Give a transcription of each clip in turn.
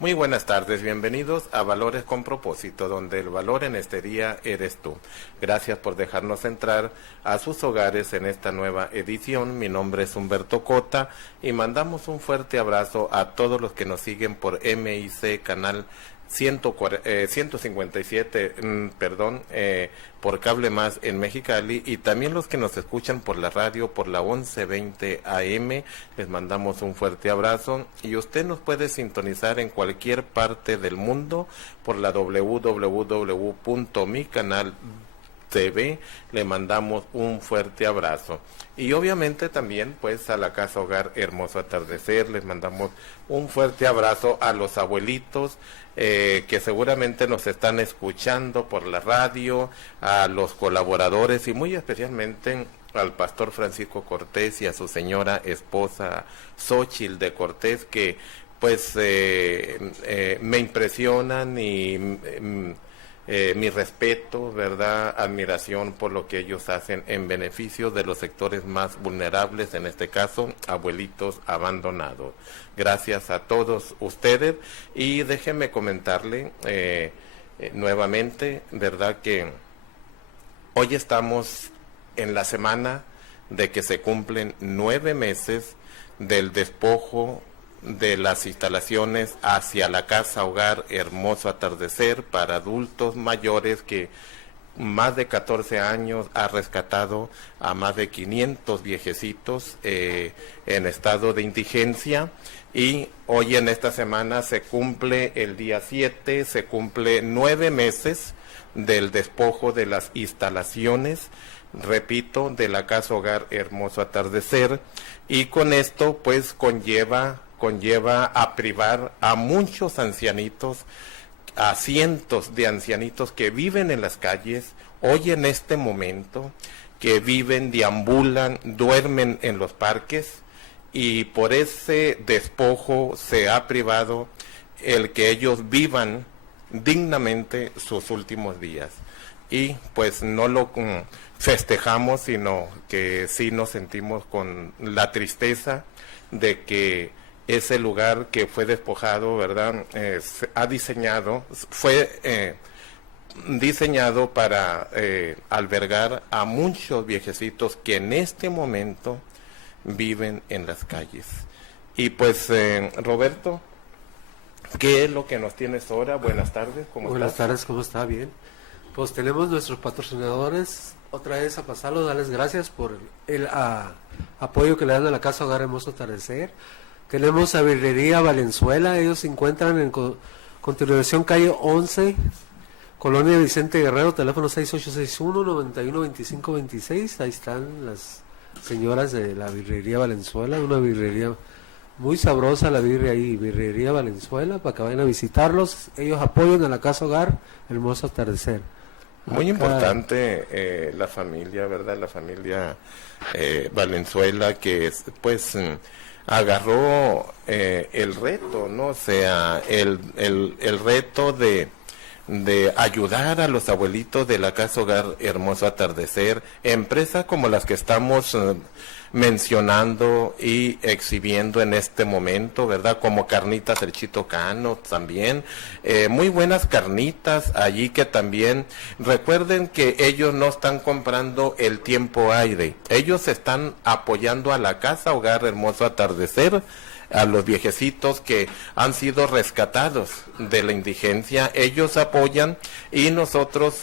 Muy buenas tardes, bienvenidos a Valores con Propósito, donde el valor en este día eres tú. Gracias por dejarnos entrar a sus hogares en esta nueva edición. Mi nombre es Humberto Cota y mandamos un fuerte abrazo a todos los que nos siguen por MIC Canal 157, por Cable Más en Mexicali, y también los que nos escuchan por la radio, por la 1120 AM, les mandamos un fuerte abrazo, y usted nos puede sintonizar en cualquier parte del mundo por la www.micanal.tv. Le mandamos un fuerte abrazo. Y obviamente también pues a la Casa Hogar Hermoso Atardecer les mandamos un fuerte abrazo a los abuelitos que seguramente nos están escuchando por la radio, a los colaboradores y muy especialmente al pastor Francisco Cortés y a su señora esposa Xóchitl de Cortés, que pues me impresionan y mi respeto, verdad, admiración por lo que ellos hacen en beneficio de los sectores más vulnerables, en este caso, abuelitos abandonados. Gracias a todos ustedes, y déjenme comentarle nuevamente, verdad, que hoy estamos en la semana de que se cumplen 9 meses del despojo de las instalaciones hacia la Casa Hogar Hermoso Atardecer para adultos mayores, que más de 14 años ha rescatado a más de 500 viejecitos en estado de indigencia, y hoy en esta semana se cumple el día 7, se cumple 9 meses del despojo de las instalaciones, repito, de la Casa Hogar Hermoso Atardecer, y con esto pues conlleva a privar a muchos ancianitos, a cientos de ancianitos que viven en las calles hoy en este momento, que viven, deambulan, duermen en los parques, y por ese despojo se ha privado el que ellos vivan dignamente sus últimos días. Y pues no lo festejamos, sino que sí nos sentimos con la tristeza de que ese lugar que fue despojado, ¿verdad? Fue diseñado para albergar a muchos viejecitos que en este momento viven en las calles. Y pues, Roberto, ¿qué es lo que nos tienes ahora? Buenas tardes, ¿cómo estás? Buenas tardes, ¿cómo está? Bien. Pues tenemos nuestros patrocinadores, otra vez a pasarlos, darles gracias por el apoyo que le dan a la Casa Hogar Hermoso Atardecer. Tenemos a Birrería Valenzuela, ellos se encuentran en continuación calle 11, Colonia Vicente Guerrero, teléfono 6861-912526, ahí están las señoras de la Birrería Valenzuela, una birrería muy sabrosa, la birria ahí, Birrería Valenzuela, para que vayan a visitarlos. Ellos apoyan a la Casa Hogar Hermoso Atardecer. Muy importante la familia, ¿verdad? La familia Valenzuela, que pues agarró el reto, ¿no? O sea, el reto de ayudar a los abuelitos de la Casa Hogar Hermoso Atardecer, empresas como las que estamos mencionando y exhibiendo en este momento, ¿verdad? Como Carnitas El Chito Cano también, muy buenas carnitas allí, que también recuerden que ellos no están comprando el tiempo aire, ellos están apoyando a la Casa Hogar Hermoso Atardecer, a los viejecitos que han sido rescatados de la indigencia. Ellos apoyan, y nosotros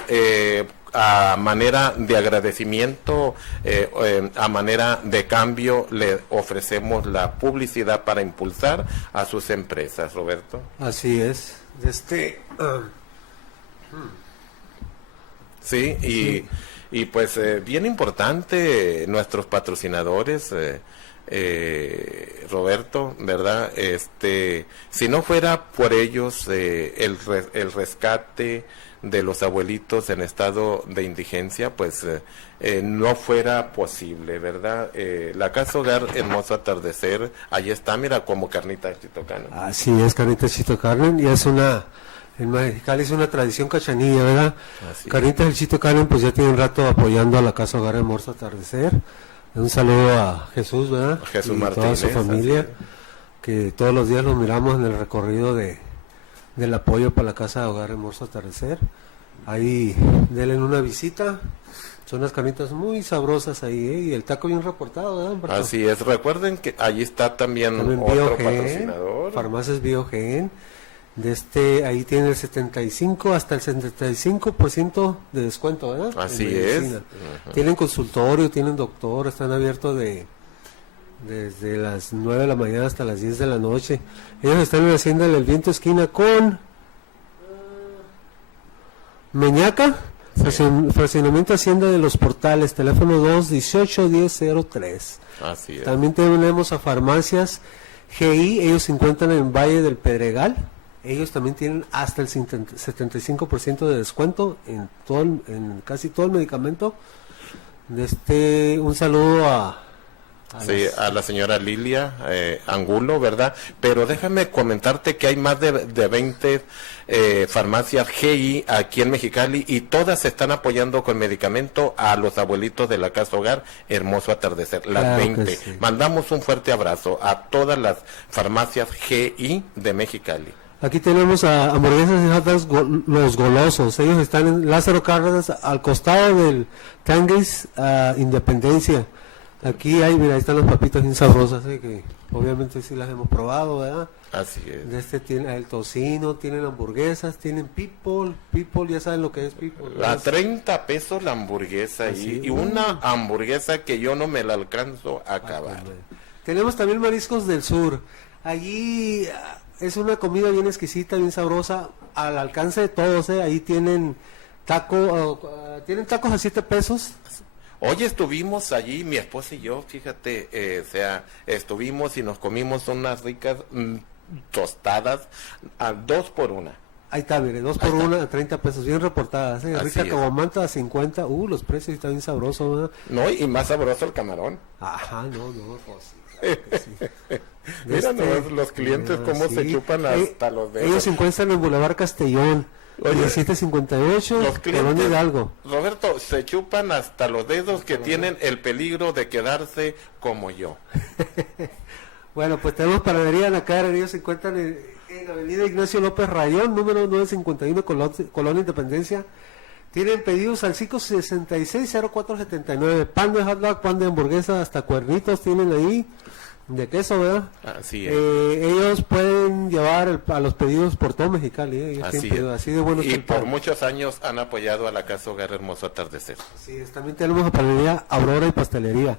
a manera de agradecimiento, a manera de cambio, le ofrecemos la publicidad para impulsar a sus empresas, Roberto. Así es. Sí, y pues bien importante nuestros patrocinadores, Roberto, ¿verdad? Si no fuera por ellos, el rescate de los abuelitos en estado de indigencia, pues no fuera posible, ¿verdad? La Casa Hogar Hermoso Atardecer, ahí está, mira, como Carnita de Chito Cano. Así es, Carnita de Chito Cano, y es en Mexicali es una tradición cachanilla, ¿verdad? Carnita del Chito Cano, pues ya tiene un rato apoyando a la Casa Hogar Hermoso Atardecer. Un saludo a Jesús, ¿verdad? Jesús y Martínez, toda su familia, que todos los días los miramos en el recorrido de del apoyo para la Casa de Hogar Hermoso Atardecer. Ahí denle una visita. Son unas carnitas muy sabrosas ahí, y el taco bien reportado, ¿verdad, Humberto? Así es, recuerden que allí está también otro Biogen, patrocinador. Farmacias Biogen. Ahí tiene el 75 hasta el 75% de descuento, ¿verdad? Así En es. medicina. Tienen consultorio, tienen doctor, están abiertos desde las 9 de la mañana hasta las 10 de la noche. Ellos están en la Hacienda del Viento, esquina con Meñaca, fraccionamiento Hacienda de los Portales, teléfono 218-1003. Así es. También tenemos a Farmacias GI, ellos se encuentran en Valle del Pedregal. Ellos también tienen hasta el 75% de descuento en casi todo el medicamento. Un saludo a la señora Lilia Angulo, ¿verdad? Pero déjame comentarte que hay más de 20 farmacias GI aquí en Mexicali, y todas se están apoyando con medicamento a los abuelitos de la Casa Hogar Hermoso Atardecer, las Claro 20. sí. Mandamos un fuerte abrazo a todas las farmacias GI de Mexicali. Aquí tenemos a hamburguesas y hot dogs los golosos. Ellos están en Lázaro Cárdenas, al costado del Tanguis Independencia. Aquí mira, ahí están las papitas bien sabrosas, que obviamente sí las hemos probado, ¿verdad? Así es. Tiene el tocino, tienen hamburguesas, tienen people, ya saben lo que es people. A 30 pesos la hamburguesa y una hamburguesa que yo no me la alcanzo a acabar. Tenemos también mariscos del sur. Allí es una comida bien exquisita, bien sabrosa, al alcance de todos, Ahí tienen tienen tacos a 7 pesos. Hoy estuvimos allí, mi esposa y yo, fíjate, estuvimos y nos comimos unas ricas tostadas a 2 por 1. Ahí está, mire, 2 por 1 a 30 pesos, bien reportadas, rica como manta a 50, los precios están bien sabrosos, ¿verdad? No, y más sabroso el camarón. Ajá, no, pues sí. Sí. Mira los clientes cómo se chupan hasta los dedos. Ellos se encuentran en Boulevard Castellón, 1758, los clientes, Colonia Hidalgo. Roberto, se chupan hasta los dedos que tienen el peligro de quedarse como yo. Bueno, pues tenemos panadería en la cara, ellos se encuentran en Avenida Ignacio López Rayón, número 951, Colonia Independencia. Tienen pedidos al 566-0479, pan de hot dog, pan de hamburguesa, hasta cuernitos tienen ahí, de queso, ¿verdad? Así es. Ellos pueden llevar a los pedidos por todo Mexicali, ellos así, pedidos, así de bueno. Y por muchos años han apoyado a la Casa Hogar Hermoso Atardecer. Sí, también tenemos a panadería Aurora y pastelería.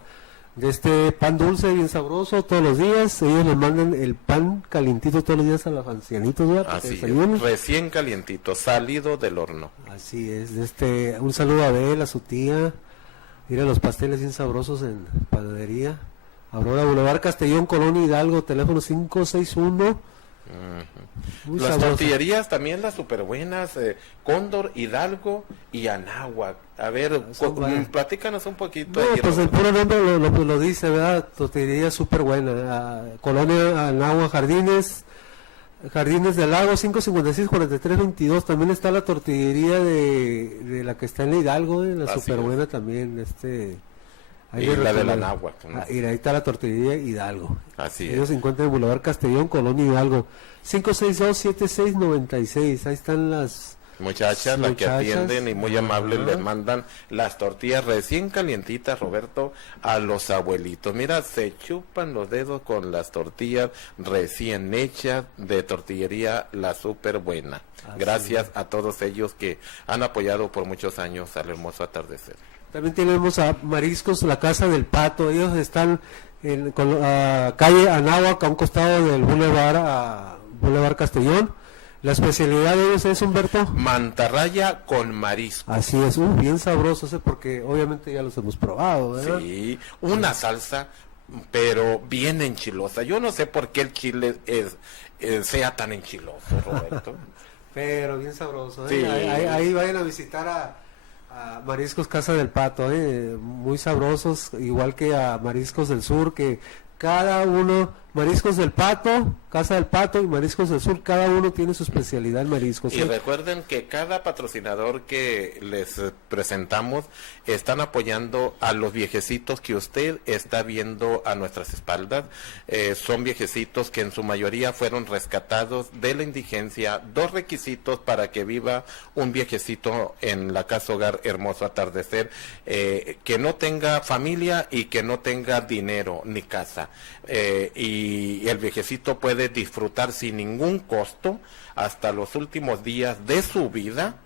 De pan dulce bien sabroso todos los días, ellos les mandan el pan calientito todos los días a los ancianitos, ¿verdad? Así es, recién calientito, salido del horno. Así es, un saludo a Abel, a su tía, mira los pasteles bien sabrosos en panadería Aurora, Boulevard Castellón, Colonia Hidalgo, teléfono 561. Las tortillerías también, las super buenas, Cóndor, Hidalgo y Anáhuac. A ver, platícanos un poquito. No, pues el puro nombre lo dice, ¿verdad? Tortillería súper buena. Colonia Anáhuac, Jardines del Lago, 556-4322. También está la tortillería de la que está en Hidalgo, la súper buena también. Y la de la Anáhuac, ¿no? Y ahí está la tortillería Hidalgo. Así Ellos se encuentran en Boulevard Castellón, Colonia Hidalgo, 562-7696. Ahí están las muchachas que atienden y muy amables les mandan las tortillas recién calientitas, Roberto, a los abuelitos. Mira, se chupan los dedos con las tortillas recién hechas de tortillería La Super Buena. Gracias a todos ellos que han apoyado por muchos años al Hermoso Atardecer. También tenemos a Mariscos La Casa del Pato. Ellos están en calle Anáhuac, a un costado del Boulevard Castellón. La especialidad de ellos es, Humberto, mantarraya con marisco. Así es, bien sabroso, porque obviamente ya los hemos probado, ¿verdad? Sí, una salsa, pero bien enchilosa. Yo no sé por qué el chile sea tan enchiloso, Roberto. Pero bien sabroso, Sí. Ahí vayan a visitar a Mariscos Casa del Pato, muy sabrosos, igual que a Mariscos del Sur, que cada uno Mariscos del Pato, Casa del Pato y Mariscos del Sur, cada uno tiene su especialidad en mariscos. Y recuerden que cada patrocinador que les presentamos están apoyando a los viejecitos que usted está viendo a nuestras espaldas. Son viejecitos que en su mayoría fueron rescatados de la indigencia. 2 requisitos para que viva un viejecito en la Casa Hogar Hermoso Atardecer: que no tenga familia y que no tenga dinero ni casa. Y el viejecito puede disfrutar sin ningún costo hasta los últimos días de su vida,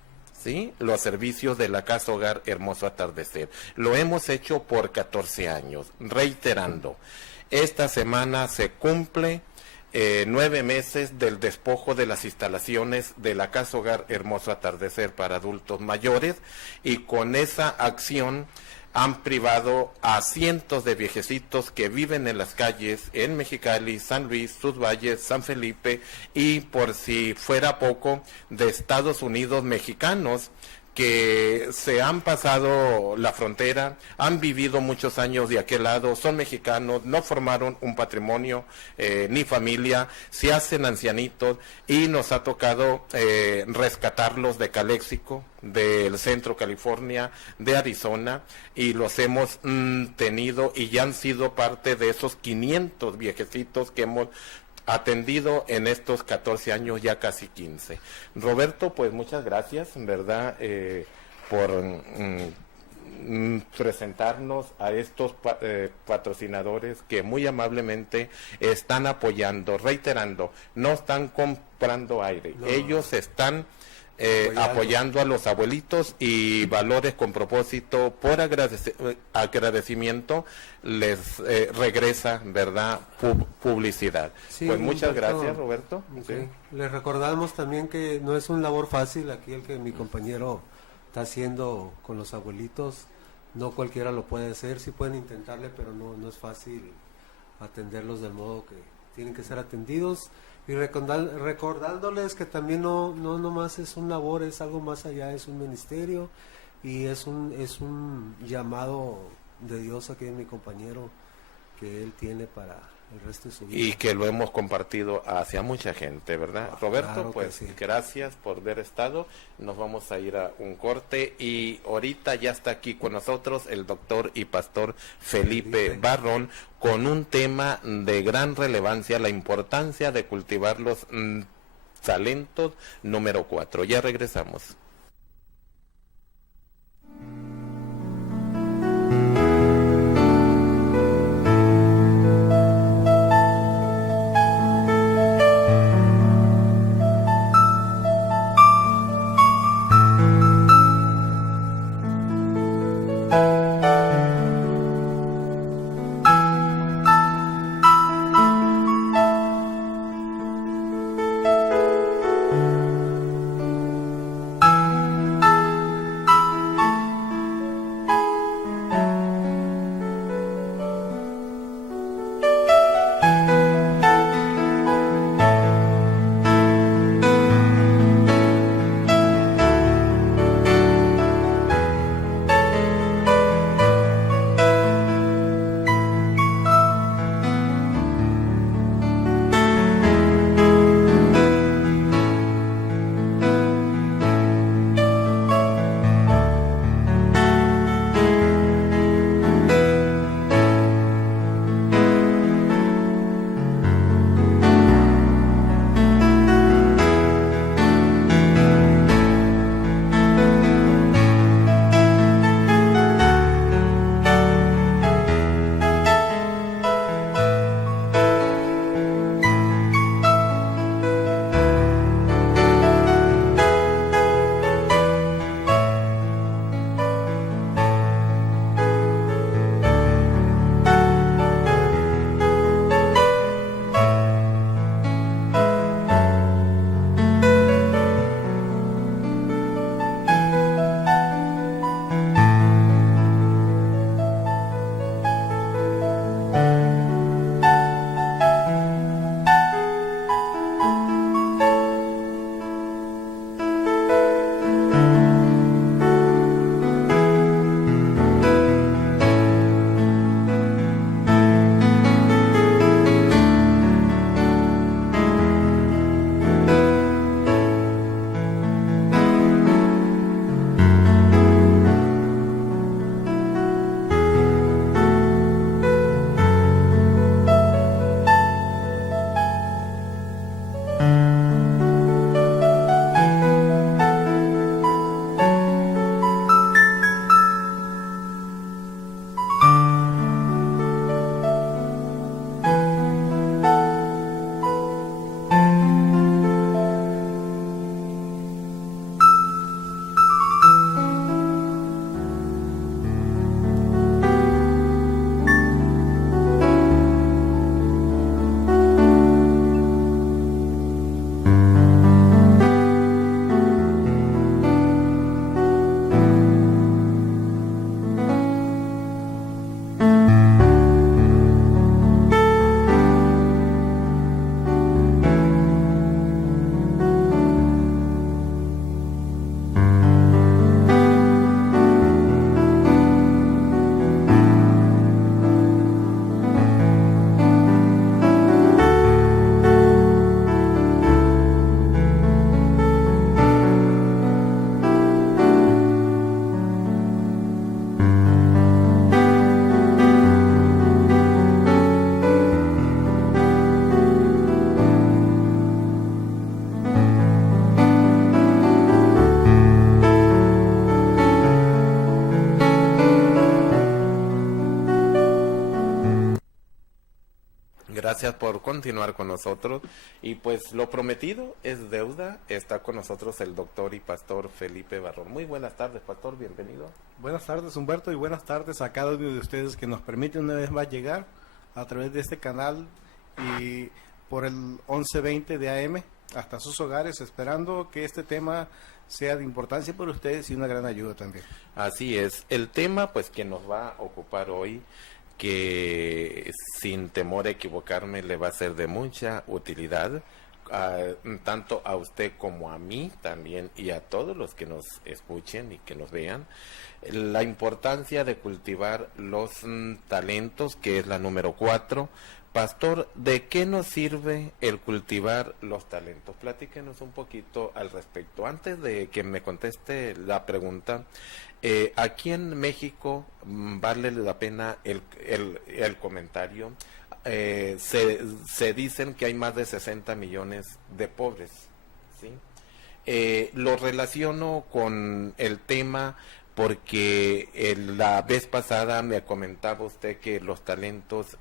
¿sí?, los servicios de la Casa Hogar Hermoso Atardecer. Lo hemos hecho por 14 años, reiterando. Esta semana se cumple 9 meses del despojo de las instalaciones de la Casa Hogar Hermoso Atardecer para adultos mayores, y con esa acción han privado a cientos de viejecitos que viven en las calles en Mexicali, San Luis, Sus Valles, San Felipe, y por si fuera poco, de Estados Unidos, mexicanos que se han pasado la frontera, han vivido muchos años de aquel lado, son mexicanos, no formaron un patrimonio ni familia, se hacen ancianitos, y nos ha tocado rescatarlos de Caléxico, del centro California, de Arizona, y los hemos tenido, y ya han sido parte de esos 500 viejecitos que hemos atendido en estos 14 años, ya casi 15. Roberto, pues muchas gracias, en verdad, por presentarnos a estos patrocinadores que muy amablemente están apoyando, reiterando, no están comprando aire, no. Ellos están apoyando a los abuelitos, y Valores con Propósito, por agradecimiento, les regresa, ¿verdad?, publicidad. Sí, pues muchas gracias, Roberto. Okay. Sí. Les recordamos también que no es un labor fácil aquí el que mi compañero está haciendo con los abuelitos. No cualquiera lo puede hacer, sí pueden intentarle, pero no es fácil atenderlos del modo que tienen que ser atendidos. Y recordándoles que también no nomás es un labor, es algo más allá, es un ministerio, y es un llamado de Dios aquí en mi compañero que él tiene para el resto de su vida. Y que lo hemos compartido hacia mucha gente, ¿verdad? Roberto, claro, pues sí. Gracias por haber estado. Nos vamos a ir a un corte, y ahorita ya está aquí con nosotros el doctor y pastor Felipe Barrón, con un tema de gran relevancia, la importancia de cultivar los talentos, número 4. Ya regresamos. gracias por continuar con nosotros. Y pues lo prometido es deuda. Está con nosotros el doctor y pastor Felipe Barrón. Muy buenas tardes, pastor, bienvenido. Buenas tardes, Humberto, y buenas tardes a cada uno de ustedes que nos permite una vez más llegar a través de este canal y por el 1120 de AM hasta sus hogares, esperando que este tema sea de importancia para ustedes y una gran ayuda también. Así es. El tema pues que nos va a ocupar hoy, que sin temor a equivocarme le va a ser de mucha utilidad, tanto a usted como a mí también y a todos los que nos escuchen y que nos vean, la importancia de cultivar los talentos, que es la número 4. Pastor, ¿de qué nos sirve el cultivar los talentos? Platíquenos un poquito al respecto. Antes de que me conteste la pregunta, aquí en México vale la pena el comentario. Se dicen que hay más de 60 millones de pobres, ¿sí? Lo relaciono con el tema porque la vez pasada me comentaba usted que los talentos,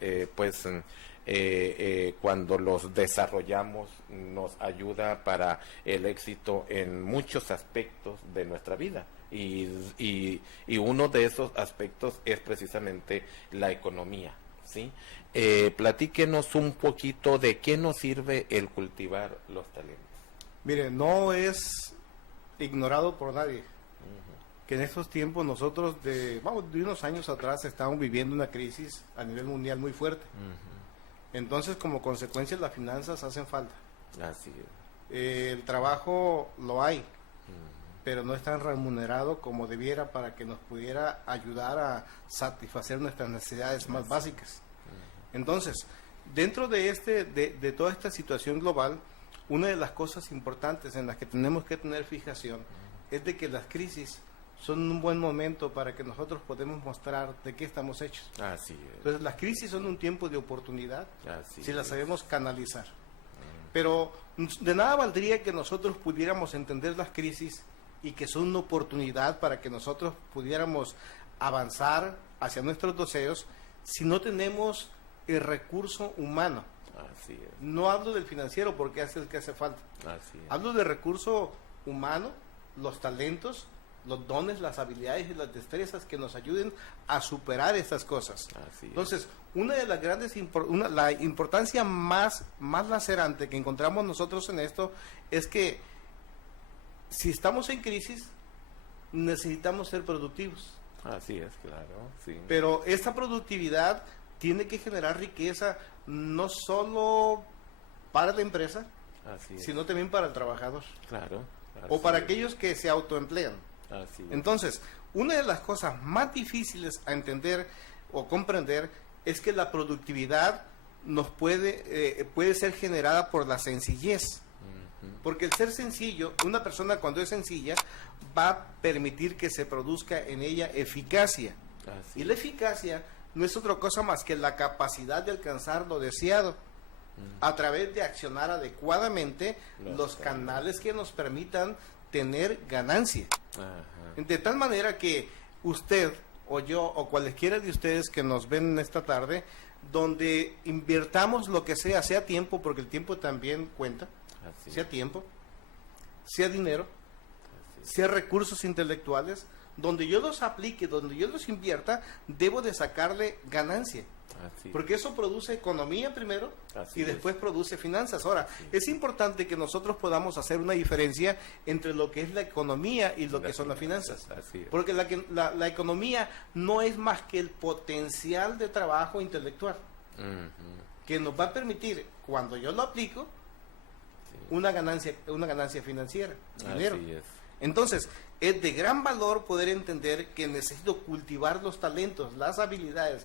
cuando los desarrollamos, nos ayuda para el éxito en muchos aspectos de nuestra vida. Y uno de esos aspectos es precisamente la economía, ¿sí? Platíquenos un poquito de qué nos sirve el cultivar los talentos. Mire, no es ignorado por nadie que en estos tiempos nosotros de unos años atrás estamos viviendo una crisis a nivel mundial muy fuerte. Entonces, como consecuencia, las finanzas hacen falta. Así es. El trabajo lo hay, pero no es tan remunerado como debiera para que nos pudiera ayudar a satisfacer nuestras necesidades más básicas. Entonces, dentro de toda esta situación global, una de las cosas importantes en las que tenemos que tener fijación es de que las crisis son un buen momento para que nosotros podamos mostrar de qué estamos hechos. Así es. Entonces, las crisis son un tiempo de oportunidad Así si las es. sabemos canalizar. Pero de nada valdría que nosotros pudiéramos entender las crisis y que son una oportunidad para que nosotros pudiéramos avanzar hacia nuestros deseos si no tenemos el recurso humano. Así es. No hablo del financiero porque es el que hace falta. Así es. Hablo del recurso humano, los talentos, los dones, las habilidades y las destrezas que nos ayuden a superar estas cosas. Así es. Entonces, una de las grandes la importancia más lacerante que encontramos nosotros en esto es que si estamos en crisis necesitamos ser productivos. Así es, claro, sí. Pero esta productividad tiene que generar riqueza no solo para la empresa, Así es. sino también para el trabajador Claro. o para es. aquellos que se autoemplean. Así es. Entonces, una de las cosas más difíciles a entender o comprender es que la productividad nos puede ser generada por la sencillez. Porque el ser sencillo, una persona cuando es sencilla, va a permitir que se produzca en ella eficacia. Así Y la eficacia no es otra cosa más que la capacidad de alcanzar lo deseado a través de accionar adecuadamente los canales que nos permitan tener ganancia. Ajá. De tal manera que usted o yo o cualesquiera de ustedes que nos ven esta tarde, donde invirtamos lo que sea tiempo, porque el tiempo también cuenta, Así sea es. tiempo, sea dinero, Así es. sea recursos intelectuales, donde yo los aplique, donde yo los invierta, debo de sacarle ganancia. Así es. Porque eso produce economía primero Así y después produce finanzas. Ahora, Sí. es importante que nosotros podamos hacer una diferencia entre lo que es la economía y lo que son las finanzas. Así es. Porque la economía no es más que el potencial de trabajo intelectual Ujú. que nos va a permitir, cuando yo lo aplico, Sí. una ganancia financiera, dinero. Así es. Entonces, es de gran valor poder entender que necesito cultivar los talentos, las habilidades.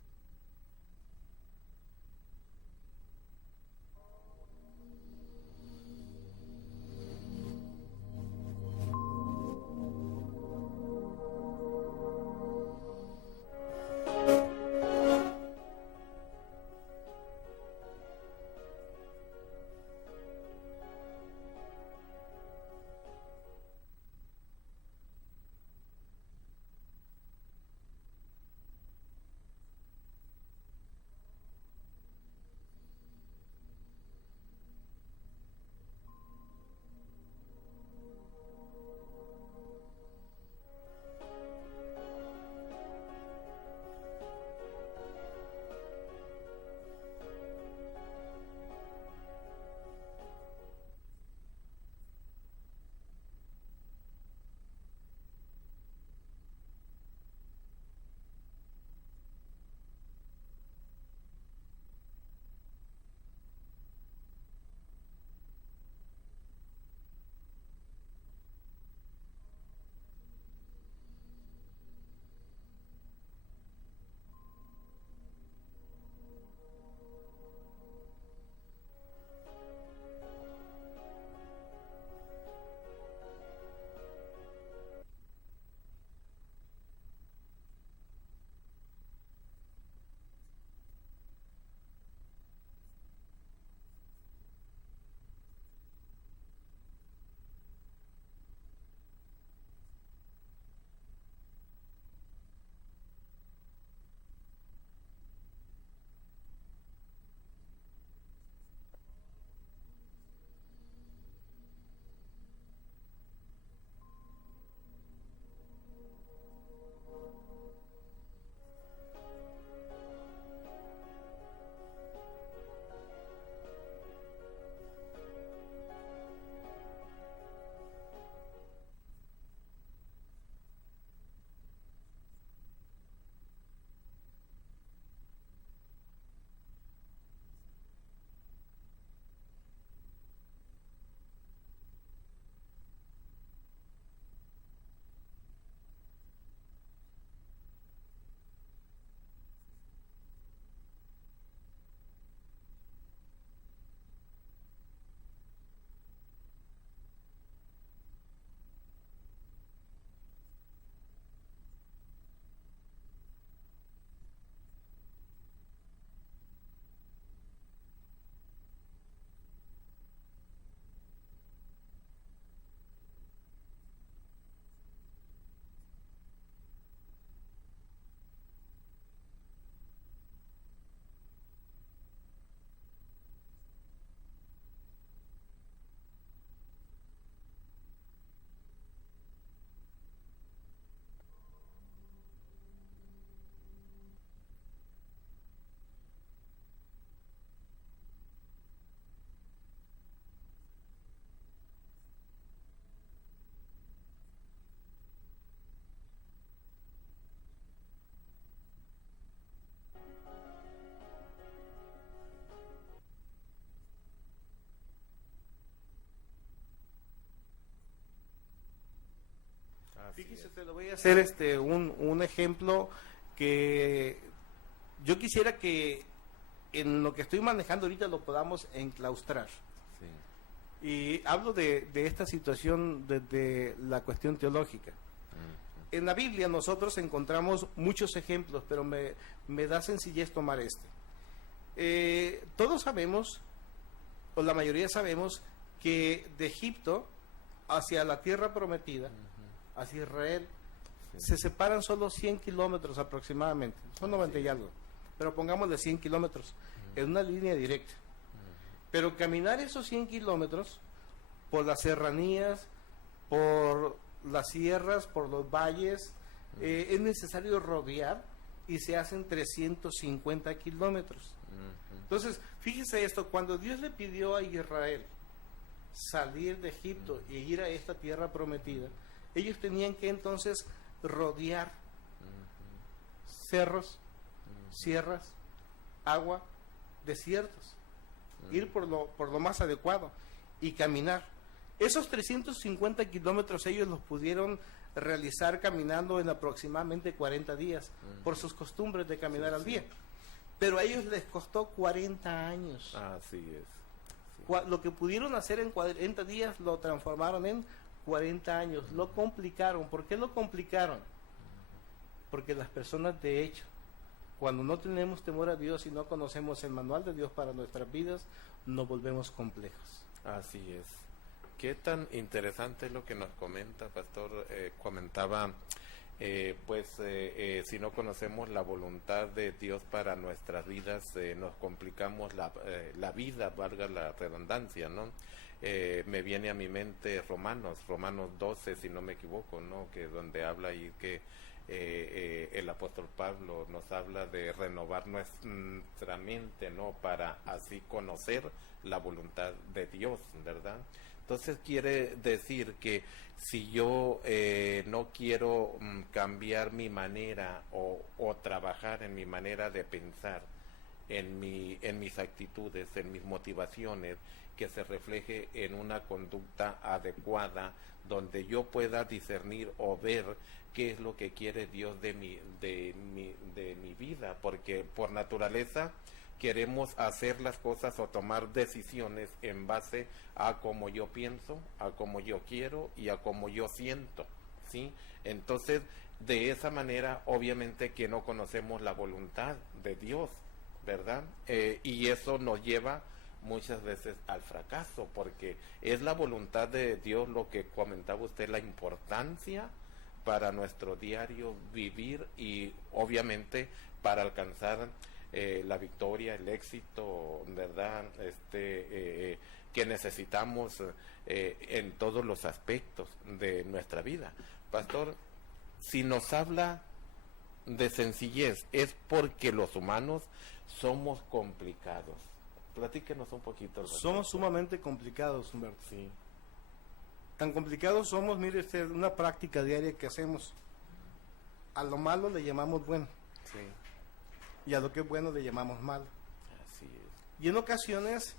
le voy a hacer un ejemplo que yo quisiera que en lo que estoy manejando ahorita lo podamos enclaustrar. Sí. Y hablo de esta situación desde la cuestión teológica. En la Biblia nosotros encontramos muchos ejemplos, pero me da sencillez tomar todos sabemos, o la mayoría sabemos, que de Egipto hacia la tierra prometida, hacia Israel, se separan solo 100 kilómetros aproximadamente, son 90 y algo, pero pongámosle 100 kilómetros, en una línea directa. Pero caminar esos 100 kilómetros por las serranías, por las sierras, por los valles, es necesario rodear y se hacen 350 kilómetros. Entonces, fíjese esto, cuando Dios le pidió a Israel salir de Egipto y ir a esta tierra prometida, ellos tenían que entonces rodear cerros, sierras, agua, desiertos, ir por lo más adecuado y caminar. Esos 350 kilómetros ellos los pudieron realizar caminando en aproximadamente 40 días, por sus costumbres de caminar al día. Pero a ellos les costó 40 años. Así es. Sí. Lo que pudieron hacer en 40 días lo transformaron en 40 años. Lo complicaron. ¿Por qué lo complicaron? Porque las personas, de hecho, cuando no tenemos temor a Dios y no conocemos el manual de Dios para nuestras vidas, nos volvemos complejos. Así es. Qué tan interesante es lo que nos comenta, pastor. Comentaba, si no conocemos la voluntad de Dios para nuestras vidas, nos complicamos la vida, valga la redundancia, ¿no? Me viene a mi mente Romanos 12, si no me equivoco, ¿no? Que donde habla ahí que el apóstol Pablo nos habla de renovar nuestra mente, ¿no? Para así conocer la voluntad de Dios, ¿verdad? Entonces quiere decir que si yo no quiero cambiar mi manera o trabajar en mi manera de pensar, en mis actitudes, en mis motivaciones, que se refleje en una conducta adecuada, donde yo pueda discernir o ver qué es lo que quiere Dios de mi vida, porque por naturaleza queremos hacer las cosas o tomar decisiones en base a cómo yo pienso, a cómo yo quiero y a cómo yo siento, ¿sí? Entonces, de esa manera, obviamente que no conocemos la voluntad de Dios, ¿verdad? Y eso nos lleva muchas veces al fracaso, porque es la voluntad de Dios lo que comentaba usted, la importancia para nuestro diario vivir y obviamente para alcanzar la victoria, el éxito, ¿verdad? Que necesitamos en todos los aspectos de nuestra vida. Pastor, si nos habla de sencillez, es porque los humanos somos complicados. Platíquenos un poquito. Somos sumamente complicados, Humberto. Sí. Tan complicados somos, mire usted, una práctica diaria que hacemos. A lo malo le llamamos bueno. Sí. Y a lo que es bueno le llamamos malo. Así es. Y en ocasiones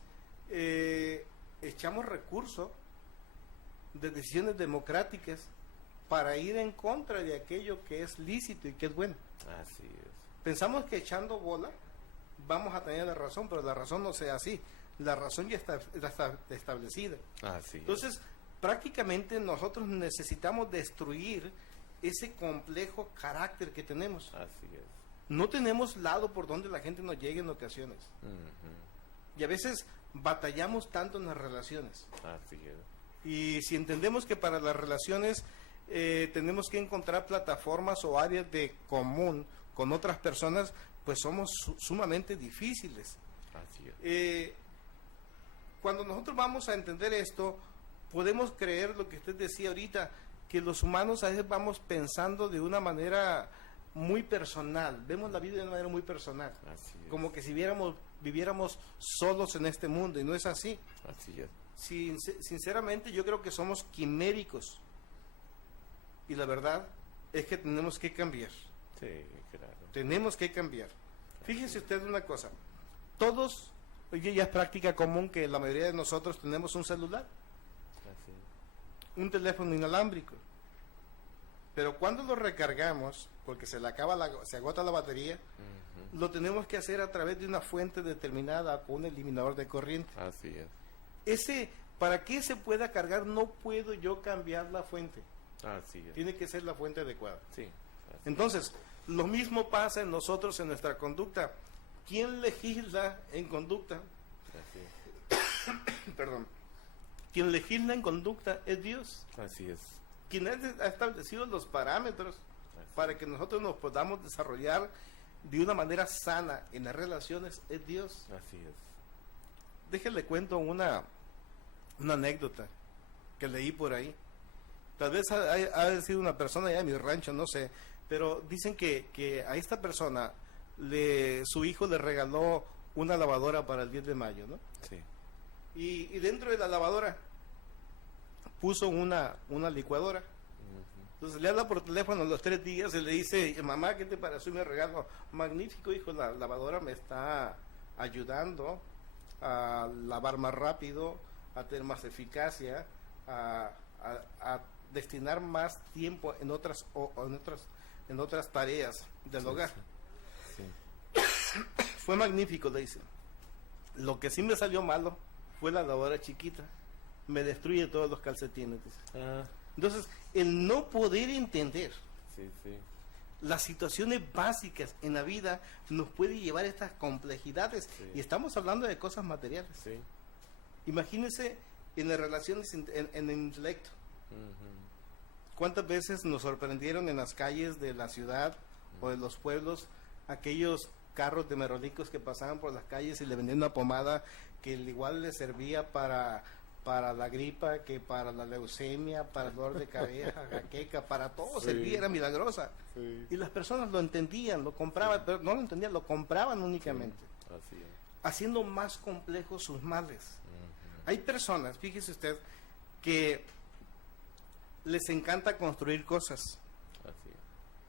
echamos recursos de decisiones democráticas para ir en contra de aquello que es lícito y que es bueno. Así es. Pensamos que echando bola vamos a tener la razón, pero la razón no sea así. La razón ya está establecida. Así es. Entonces, prácticamente nosotros necesitamos destruir ese complejo carácter que tenemos. Así es. No tenemos lado por donde la gente nos llegue en ocasiones. Y a veces batallamos tanto en las relaciones. Así es. Y si entendemos que para las relaciones tenemos que encontrar plataformas o áreas de común con otras personas, pues somos sumamente difíciles. Así es. Cuando nosotros vamos a entender esto, podemos creer lo que usted decía ahorita, que los humanos a veces vamos pensando de una manera muy personal, vemos la vida de una manera muy personal, Así es. como que si viviéramos solos en este mundo, y no es así. Así es. Sinceramente yo creo que somos quiméricos, y la verdad es que tenemos que cambiar. Sí, claro. Tenemos que cambiar. Fíjese usted una cosa, todos, oye, ya es práctica común que la mayoría de nosotros tenemos un celular, Así es. un teléfono inalámbrico. Pero cuando lo recargamos, porque se agota la batería, lo tenemos que hacer a través de una fuente determinada con un eliminador de corriente. Así es. Para que se pueda cargar, no puedo yo cambiar la fuente. Así es. Tiene que ser la fuente adecuada. Sí. Entonces, lo mismo pasa en nosotros, en nuestra conducta. ¿Quién legisla en conducta? Así Perdón. Quien legisla en conducta es Dios. es. Así es. Quien ha establecido los parámetros para que nosotros nos podamos desarrollar de una manera sana en las relaciones es Dios. Así es. Déjenle cuento una anécdota que leí por ahí. Tal vez ha sido una persona allá en mi rancho, no sé, pero dicen que a esta persona su hijo le regaló una lavadora para el 10 de mayo, ¿no? Sí. Y dentro de la lavadora puso una licuadora. Entonces le habla por teléfono a los 3 días y le dice, mamá, ¿qué te pareció mi regalo? Magnífico, hijo, la lavadora me está ayudando a lavar más rápido, a tener más eficacia, a destinar más tiempo en otras tareas del hogar. Sí. Fue magnífico, le dice. Lo que sí me salió malo fue la lavadora chiquita. Me destruye todos los calcetines, dice. Entonces, el no poder entender Sí, sí. las situaciones básicas en la vida nos puede llevar a estas complejidades. Sí. Y estamos hablando de cosas materiales. Sí. Imagínense en las relaciones, en el intelecto. ¿Cuántas veces nos sorprendieron en las calles de la ciudad o de los pueblos aquellos carros de merolicos que pasaban por las calles y le vendían una pomada que igual le servía para la gripa, que para la leucemia, para el dolor de cabeza, jaqueca, para todo Sí. servía, era milagrosa? Sí. Y las personas lo entendían, lo compraban, pero no lo entendían, lo compraban únicamente, Así es. haciendo más complejos sus males. Hay personas, fíjese usted, que les encanta construir cosas, Así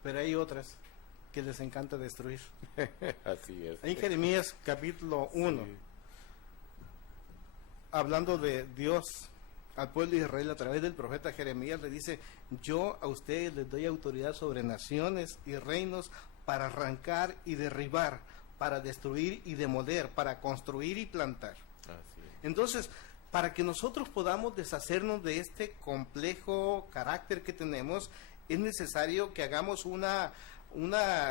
pero hay otras que les encanta destruir. es. Así es. En Jeremías capítulo 1, Sí. hablando de Dios al pueblo de Israel a través del profeta Jeremías, le dice, yo a ustedes les doy autoridad sobre naciones y reinos para arrancar y derribar, para destruir y demoler, para construir y plantar. Así es. Entonces, para que nosotros podamos deshacernos de este complejo carácter que tenemos, es necesario que hagamos una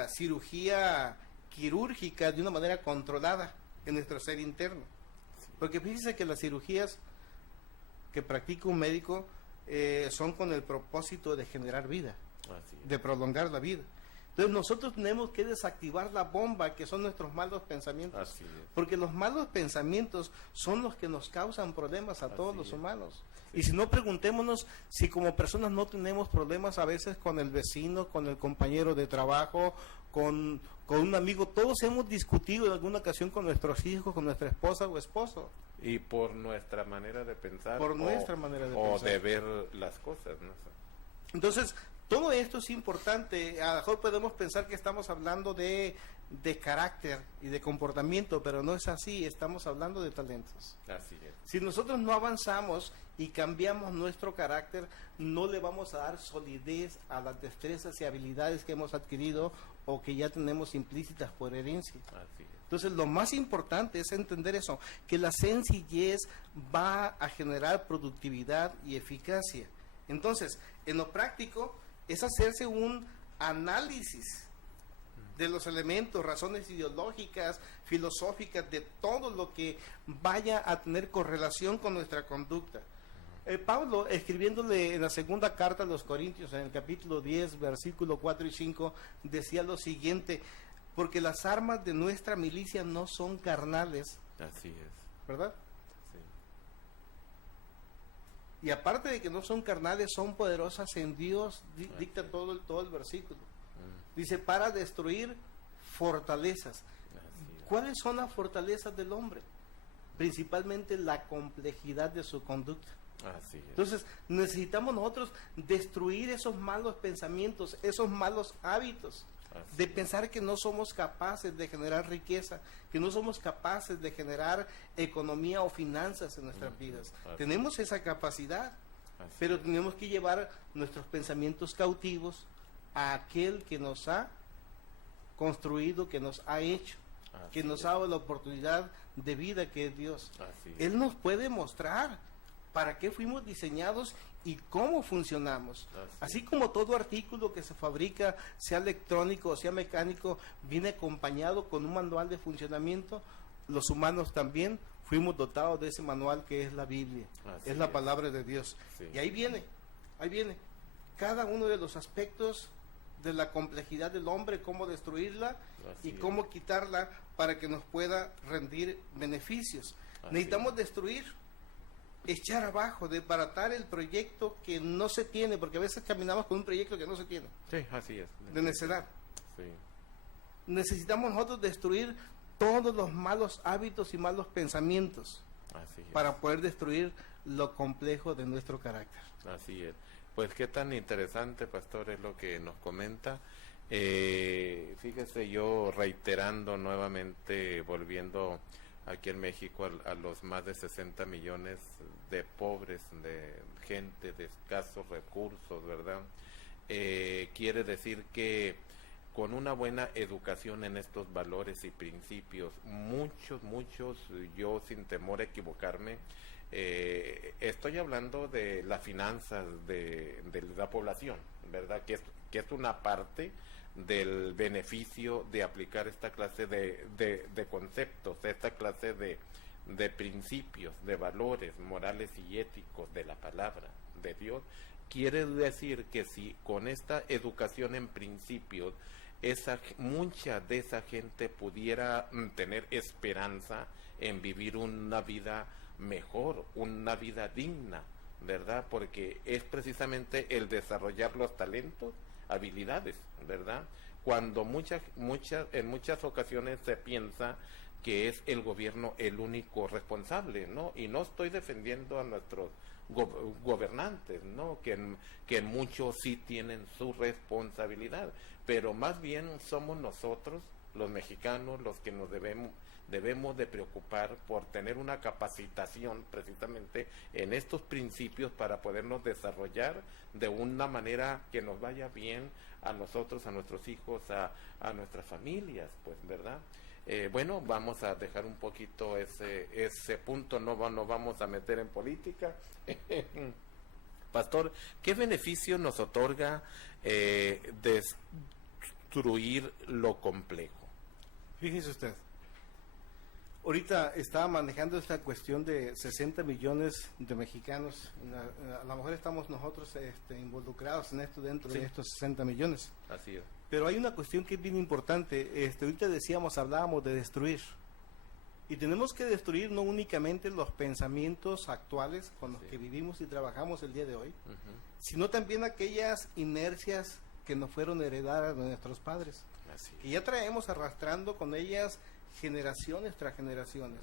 cirugía quirúrgica de una manera controlada en nuestro ser interno. Porque fíjese que las cirugías que practica un médico son con el propósito de generar vida, Así es. de prolongar la vida. Entonces nosotros tenemos que desactivar la bomba que son nuestros malos pensamientos. Así es. Porque los malos pensamientos son los que nos causan problemas a todos Así los es. humanos. Y si no, preguntémonos si como personas no tenemos problemas a veces con el vecino, con el compañero de trabajo, con un amigo. Todos hemos discutido en alguna ocasión con nuestros hijos, con nuestra esposa o esposo. Y por nuestra manera de pensar. Por nuestra manera de o pensar. de ver las cosas, ¿no? Entonces, todo esto es importante. A lo mejor podemos pensar que estamos hablando de carácter y de comportamiento, pero no es así. Estamos hablando de talentos. Así es. Si nosotros no avanzamos y cambiamos nuestro carácter, no le vamos a dar solidez a las destrezas y habilidades que hemos adquirido o que ya tenemos implícitas por herencia. Así es. Entonces, lo más importante es entender eso, que la sencillez va a generar productividad y eficacia. Entonces, en lo práctico, es hacerse un análisis de los elementos, razones ideológicas, filosóficas, de todo lo que vaya a tener correlación con nuestra conducta. Pablo, escribiéndole en la segunda carta a los Corintios, en el capítulo 10, versículo 4 y 5, decía lo siguiente, porque las armas de nuestra milicia no son carnales, Así es. ¿verdad? Sí. Y aparte de que no son carnales, son poderosas en Dios, dicta todo el versículo. Dice, para destruir fortalezas. Así es. ¿Cuáles son las fortalezas del hombre? Principalmente la complejidad de su conducta. Así es. Entonces, necesitamos nosotros destruir esos malos pensamientos, esos malos hábitos, Así de es. pensar que no somos capaces de generar riqueza, que no somos capaces de generar economía o finanzas en nuestras vidas. Así es. Tenemos esa capacidad, Así pero es. tenemos que llevar nuestros pensamientos cautivos a aquel que nos ha construido, que nos ha hecho, que nos ha dado la oportunidad de vida, que es Dios. Él nos puede mostrar para qué fuimos diseñados y cómo funcionamos. Así como todo artículo que se fabrica, sea electrónico o sea mecánico, viene acompañado con un manual de funcionamiento, los humanos también fuimos dotados de ese manual que es la Biblia, es la palabra de Dios. Y ahí viene cada uno de los aspectos de la complejidad del hombre, cómo destruirla y cómo quitarla para que nos pueda rendir beneficios. Necesitamos destruir, echar abajo, desbaratar el proyecto que no se tiene, porque a veces caminamos con un proyecto que no se tiene. Sí, así es. De necedad. Sí. Necesitamos nosotros destruir todos los malos hábitos y malos pensamientos para poder destruir lo complejo de nuestro carácter. Así es. Pues qué tan interesante, pastor, es lo que nos comenta. Fíjese, yo reiterando nuevamente, volviendo aquí en México a los más de 60 millones de pobres, de gente de escasos recursos, ¿verdad? Quiere decir que con una buena educación en estos valores y principios, muchos, yo sin temor a equivocarme, estoy hablando de las finanzas de la población, ¿verdad? Que es una parte del beneficio de aplicar esta clase de conceptos, esta clase de principios, de valores morales y éticos de la palabra de Dios. Quiere decir que si con esta educación en principios, mucha de esa gente pudiera tener esperanza en vivir una vida mejor, una vida digna, ¿verdad? Porque es precisamente el desarrollar los talentos, habilidades, ¿verdad? Cuando en muchas ocasiones se piensa que es el gobierno el único responsable, ¿no? Y no estoy defendiendo a nuestros gobernantes, ¿no? Que en muchos sí tienen su responsabilidad, pero más bien somos nosotros, los mexicanos, los que nos debemos de preocupar por tener una capacitación precisamente en estos principios para podernos desarrollar de una manera que nos vaya bien a nosotros, a nuestros hijos, a nuestras familias, pues, ¿verdad? Bueno, vamos a dejar un poquito ese punto, no vamos a meter en política. Pastor, ¿qué beneficio nos otorga destruir lo complejo? Fíjese usted, ahorita estaba manejando esta cuestión de 60 millones de mexicanos. A lo mejor estamos nosotros involucrados en esto dentro de estos 60 millones. Así es. Pero hay una cuestión que es bien importante. Ahorita hablábamos de destruir. Y tenemos que destruir no únicamente los pensamientos actuales con los que vivimos y trabajamos el día de hoy, sino también aquellas inercias que nos fueron heredadas de nuestros padres. Que ya traemos arrastrando con ellas generaciones tras generaciones.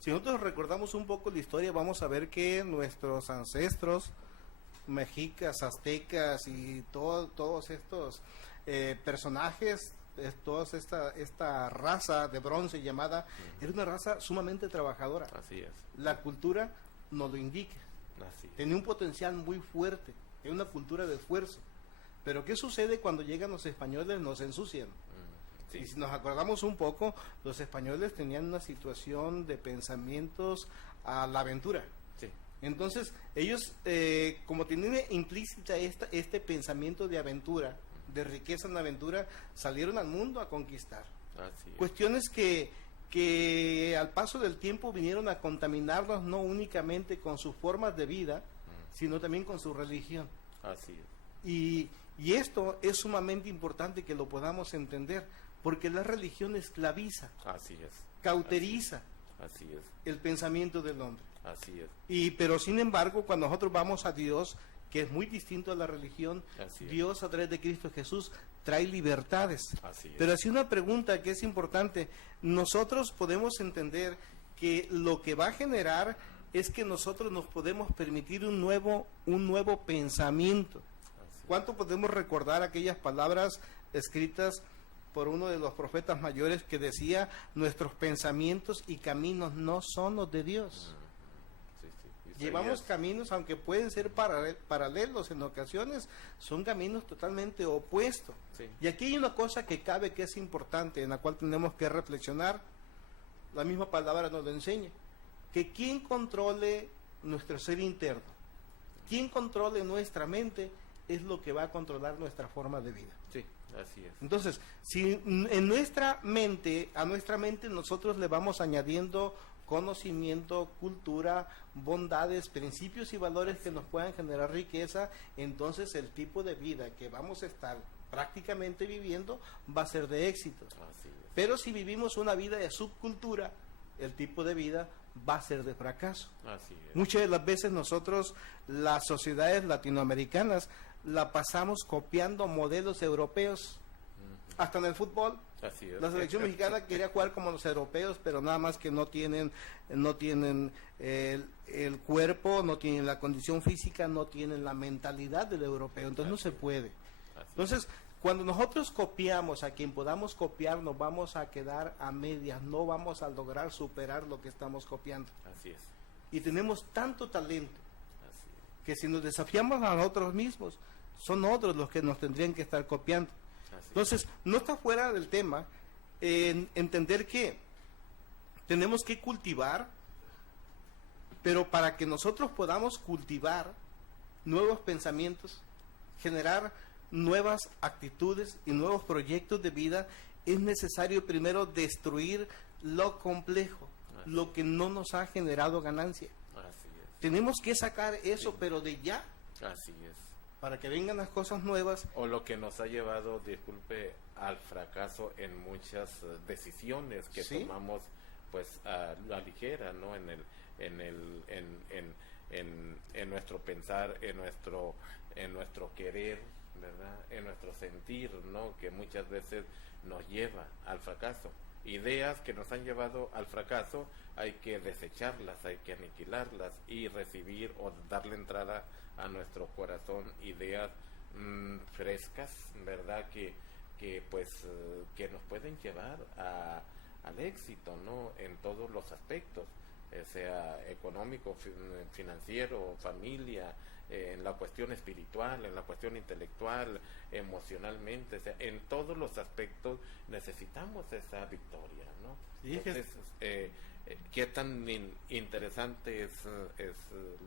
Si nosotros recordamos un poco la historia, vamos a ver que nuestros ancestros mexicas, aztecas y todos estos personajes, toda esta raza de bronce llamada, era una raza sumamente trabajadora. Así es. La cultura nos lo indica. Tenía un potencial muy fuerte, era una cultura de esfuerzo. Pero ¿qué sucede cuando llegan los españoles? Nos ensucian. Y si nos acordamos un poco, los españoles tenían una situación de pensamientos a la aventura. Entonces, ellos, como tenían implícita este pensamiento de aventura, de riqueza en aventura, salieron al mundo a conquistar. Cuestiones que al paso del tiempo vinieron a contaminarnos no únicamente con sus formas de vida, sino también con su religión. Y esto es sumamente importante que lo podamos entender, porque la religión esclaviza, cauteriza el pensamiento del hombre. Pero sin embargo, cuando nosotros vamos a Dios, que es muy distinto a la religión, Dios a través de Cristo Jesús trae libertades. Pero así una pregunta que es importante, nosotros podemos entender que lo que va a generar es que nosotros nos podemos permitir un nuevo pensamiento. ¿Cuánto podemos recordar aquellas palabras escritas por uno de los profetas mayores que decía: nuestros pensamientos y caminos no son los de Dios? Llevamos Isaías. caminos, aunque pueden ser paralelos en ocasiones, son caminos totalmente opuestos. Sí. Y aquí hay una cosa que cabe, que es importante, en la cual tenemos que reflexionar. La misma palabra nos lo enseña. Que quien controle nuestro ser interno, quien controle nuestra mente, es lo que va a controlar nuestra forma de vida. Sí, así es. Entonces, si en nuestra mente, a nuestra mente nosotros le vamos añadiendo conocimiento, cultura, bondades, principios y valores que nos puedan generar riqueza, entonces el tipo de vida que vamos a estar prácticamente viviendo va a ser de éxito. Así es. Pero si vivimos una vida de subcultura, el tipo de vida va a ser de fracaso. Así es. Muchas de las veces nosotros, las sociedades latinoamericanas, la pasamos copiando modelos europeos, hasta en el fútbol. Así es. La selección mexicana quería jugar como los europeos, pero nada más que no tienen el cuerpo, no tienen la condición física, no tienen la mentalidad del europeo, entonces no se puede. Así Entonces, cuando nosotros copiamos a quien podamos copiar, nos vamos a quedar a medias, no vamos a lograr superar lo que estamos copiando. Así es. Y tenemos tanto talento Así es. que si nos desafiamos a nosotros mismos, son otros los que nos tendrían que estar copiando. Así es. Entonces, no está fuera del tema entender que tenemos que cultivar, pero para que nosotros podamos cultivar nuevos pensamientos, generar nuevas actitudes y nuevos proyectos de vida, es necesario primero destruir lo complejo, lo que no nos ha generado ganancia. Así es. Tenemos que sacar eso, Sí. pero de ya, Así es. para que vengan las cosas nuevas. O lo que nos ha llevado, disculpe, al fracaso en muchas decisiones que Sí. tomamos pues a la ligera, ¿no? En nuestro pensar, en nuestro querer, ¿verdad? En nuestro sentir, ¿no? Que muchas veces nos lleva al fracaso. Ideas que nos han llevado al fracaso hay que desecharlas, hay que aniquilarlas y recibir o darle entrada a nuestro corazón ideas frescas, ¿verdad? Que nos pueden llevar al éxito, ¿no? En todos los aspectos, sea económico, financiero, familia, en la cuestión espiritual, en la cuestión intelectual, emocionalmente, o sea, en todos los aspectos necesitamos esa victoria, ¿no? Sí, Entonces, qué tan interesante es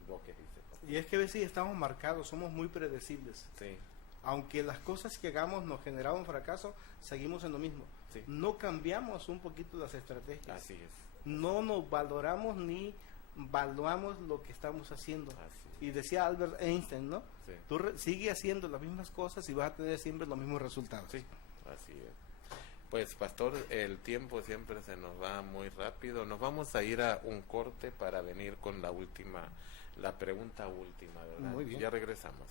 lo que dice. Y es que a veces estamos marcados, somos muy predecibles. Sí, Aunque las cosas que hagamos nos generaron fracaso, seguimos en lo mismo. Sí. No cambiamos un poquito las estrategias. así es. No nos valoramos ni valuamos lo que estamos haciendo. Así Y decía Albert Einstein, ¿no? Sí. Tú sigue haciendo las mismas cosas y vas a tener siempre los mismos resultados. Sí, así es. Pues pastor, el tiempo siempre se nos va muy rápido. Nos vamos a ir a un corte para venir con la pregunta última, ¿verdad? Muy bien. Ya regresamos.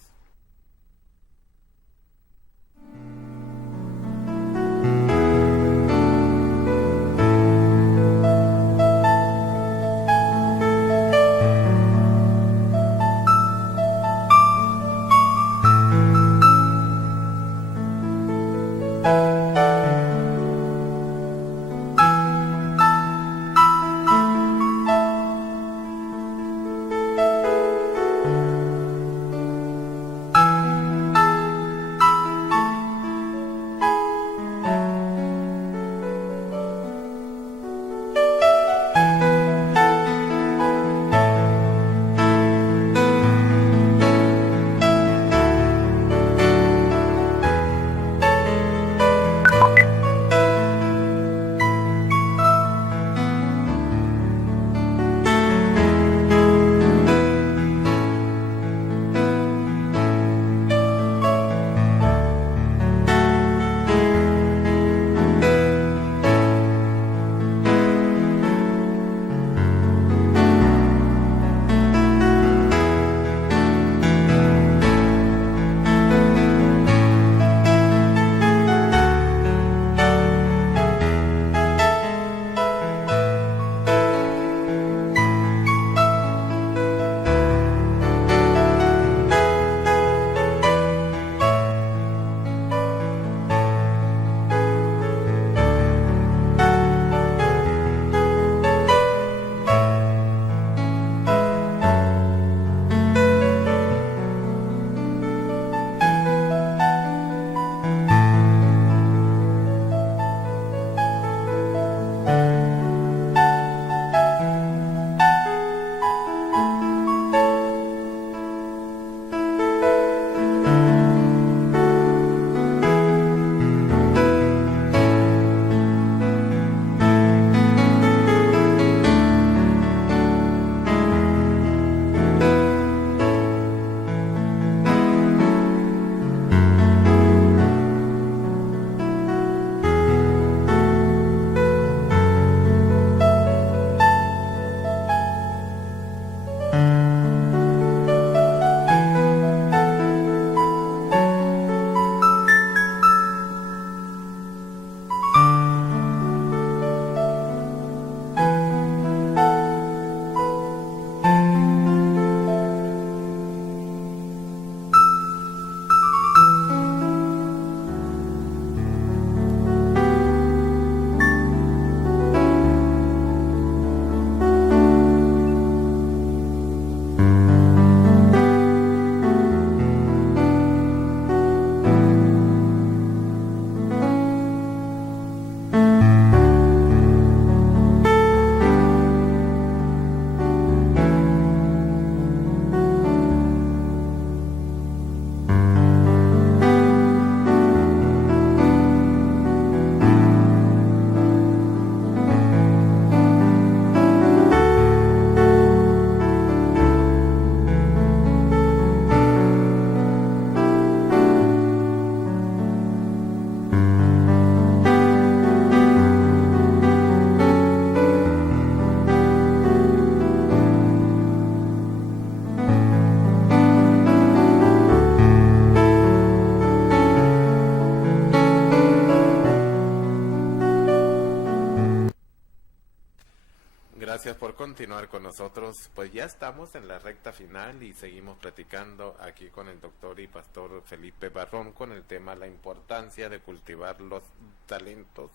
por continuar con nosotros. Pues ya estamos en la recta final y seguimos platicando aquí con el doctor y pastor Felipe Barrón con el tema la importancia de cultivar los talentos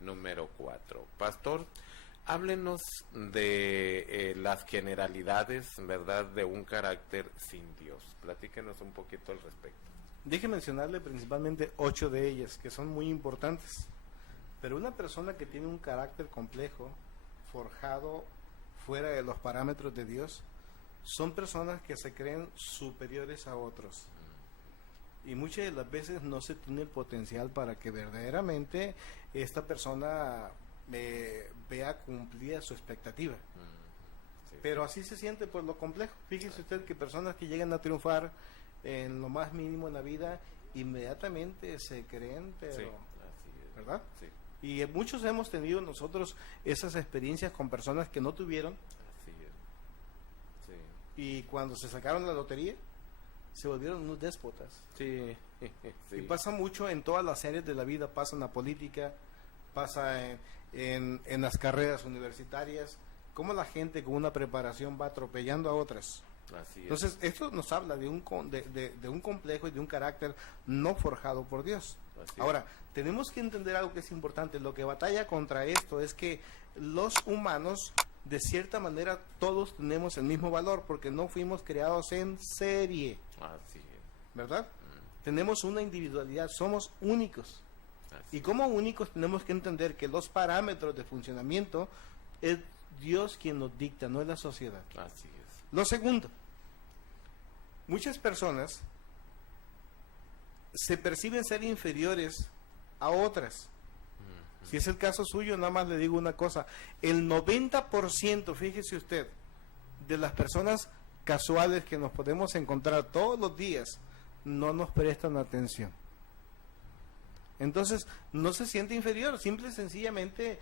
número 4. Pastor, háblenos de las generalidades, ¿verdad?, de un carácter sin Dios. Platíquenos un poquito al respecto. Déjeme mencionarle principalmente 8 de ellas, que son muy importantes. Pero una persona que tiene un carácter complejo, forjado fuera de los parámetros de Dios, son personas que se creen superiores a otros. Y muchas de las veces no se tiene el potencial para que verdaderamente esta persona vea cumplida su expectativa. Sí. Pero así se siente por lo complejo. Fíjese usted que personas que llegan a triunfar en lo más mínimo en la vida, inmediatamente se creen, pero... Sí, así es. ¿Verdad? Sí. Y muchos hemos tenido nosotros esas experiencias con personas que no tuvieron, Así es. Sí. y cuando se sacaron la lotería se volvieron unos déspotas. Sí. Sí. Y pasa mucho en todas las áreas de la vida, pasa en la política, pasa en las carreras universitarias, cómo la gente con una preparación va atropellando a otras. Así es. Entonces esto nos habla de un complejo y de un carácter no forjado por Dios. Así Ahora, es. tenemos que entender algo que es importante. Lo que batalla contra esto es que los humanos, de cierta manera, todos tenemos el mismo valor porque no fuimos creados en serie, Así es. ¿verdad? Tenemos una individualidad, somos únicos. Así Y como únicos tenemos que entender que los parámetros de funcionamiento es Dios quien nos dicta, no es la sociedad. Así es. Lo segundo, muchas personas se perciben ser inferiores a otras. Si es el caso suyo, nada más le digo una cosa. El 90%, fíjese usted, de las personas casuales que nos podemos encontrar todos los días, no nos prestan atención. Entonces, no se siente inferior, simple y sencillamente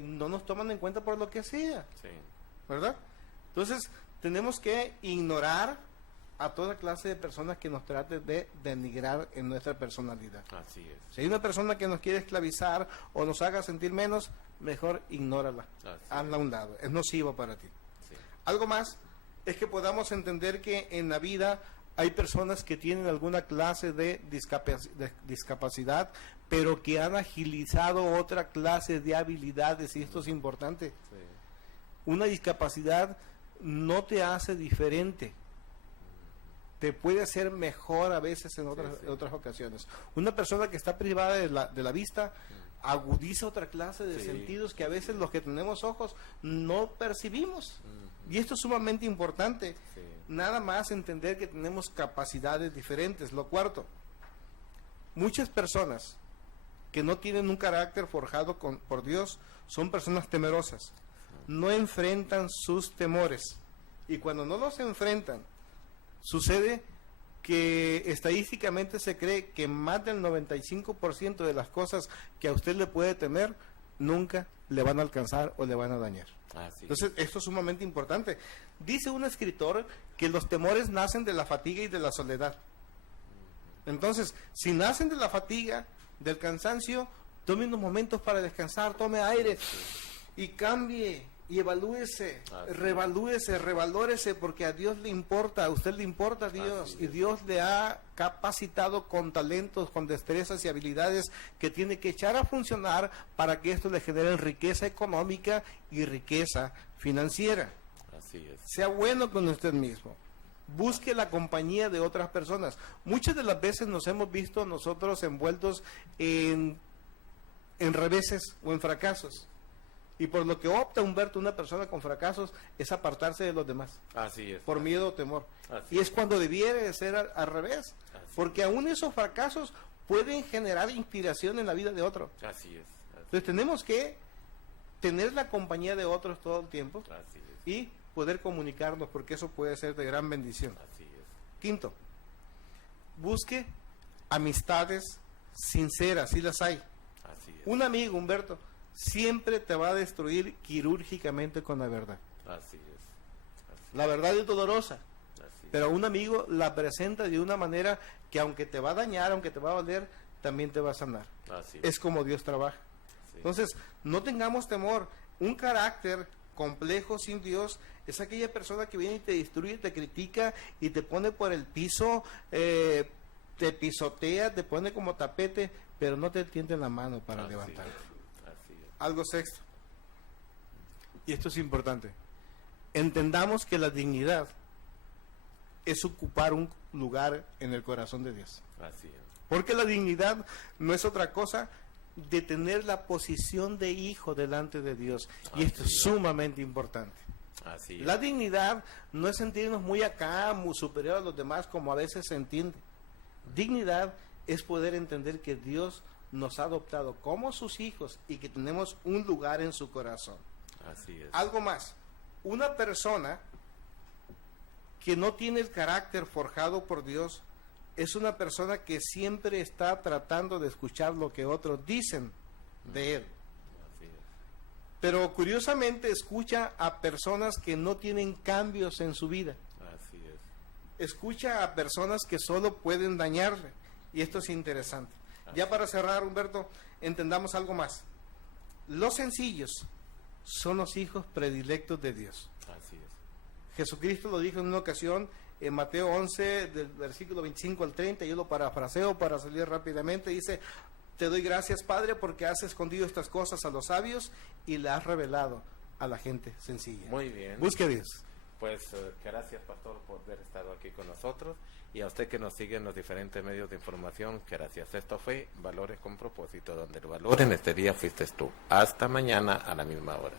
no nos toman en cuenta por lo que sea, Sí. ¿verdad? Entonces, tenemos que ignorar a toda clase de personas que nos traten de denigrar en nuestra personalidad. Así es. Si hay una persona que nos quiere esclavizar o nos haga sentir menos, mejor ignórala, Así hazla a un lado, es nociva para ti. Sí. Algo más es que podamos entender que en la vida hay personas que tienen alguna clase de discapacidad, pero que han agilizado otra clase de habilidades, y esto es importante. Sí. Una discapacidad no te hace diferente, te puede hacer mejor a veces en otras ocasiones. Una persona que está privada de la vista agudiza otra clase de Sí. sentidos que a veces los que tenemos ojos no percibimos. Y esto es sumamente importante. Sí. Nada más entender que tenemos capacidades diferentes. Lo cuarto, muchas personas que no tienen un carácter forjado por Dios son personas temerosas. No enfrentan sus temores. Y cuando no los enfrentan, sucede que estadísticamente se cree que más del 95% de las cosas que a usted le puede temer nunca le van a alcanzar o le van a dañar. Así es. Entonces, esto es sumamente importante. Dice un escritor que los temores nacen de la fatiga y de la soledad. Entonces, si nacen de la fatiga, del cansancio, tome unos momentos para descansar, tome aire y cambie y evalúese, revalórese, porque a Dios le importa, a usted le importa a Dios, Así y es. Dios le ha capacitado con talentos, con destrezas y habilidades que tiene que echar a funcionar para que esto le genere riqueza económica y riqueza financiera. Así es. Sea bueno con usted mismo. Busque la compañía de otras personas. Muchas de las veces nos hemos visto nosotros envueltos en reveses o en fracasos. Y por lo que opta Humberto, una persona con fracasos, es apartarse de los demás, Así es. por miedo o temor. Así Y es cuando debiera de ser al revés. Así Porque aún esos fracasos pueden generar inspiración en la vida de otro. Así es. Entonces tenemos que tener la compañía de otros todo el tiempo Así es. y poder comunicarnos, porque eso puede ser de gran bendición. Así es. Quinto, busque amistades sinceras, si las hay. Así es. Un amigo, Humberto, siempre te va a destruir quirúrgicamente con la verdad. Así es. Así, La verdad es dolorosa, así pero un amigo la presenta de una manera que aunque te va a dañar, aunque te va a doler, también te va a sanar. Así Es como Dios trabaja. Sí. Entonces, no tengamos temor. Un carácter complejo sin Dios es aquella persona que viene y te destruye, te critica y te pone por el piso, te pisotea, te pone como tapete, pero no te tiende la mano para levantarte. Así es. Algo sexto, y esto es importante, entendamos que la dignidad es ocupar un lugar en el corazón de Dios. Así es. Porque la dignidad no es otra cosa de tener la posición de hijo delante de Dios. Y esto es sumamente importante. Así es. La dignidad no es sentirnos muy acá, muy superior a los demás, como a veces se entiende. Dignidad es poder entender que Dios nos ha adoptado como sus hijos y que tenemos un lugar en su corazón. Así es. Algo más, una persona que no tiene el carácter forjado por Dios es una persona que siempre está tratando de escuchar lo que otros dicen de él. Así es. Pero curiosamente escucha a personas que no tienen cambios en su vida. Así es. Escucha a personas que solo pueden dañarle. Y esto es interesante. Ya para cerrar, Humberto, entendamos algo más. Los sencillos son los hijos predilectos de Dios. Así es. Jesucristo lo dijo en una ocasión en Mateo 11, del versículo 25 al 30, yo lo parafraseo para salir rápidamente, dice: te doy gracias, Padre, porque has escondido estas cosas a los sabios y las has revelado a la gente sencilla. Muy bien. Busque a Dios. Pues gracias, pastor, por haber estado aquí con nosotros, y a usted que nos sigue en los diferentes medios de información, gracias. Esto fue Valores con Propósito, donde el valor en este día fuiste tú. Hasta mañana a la misma hora.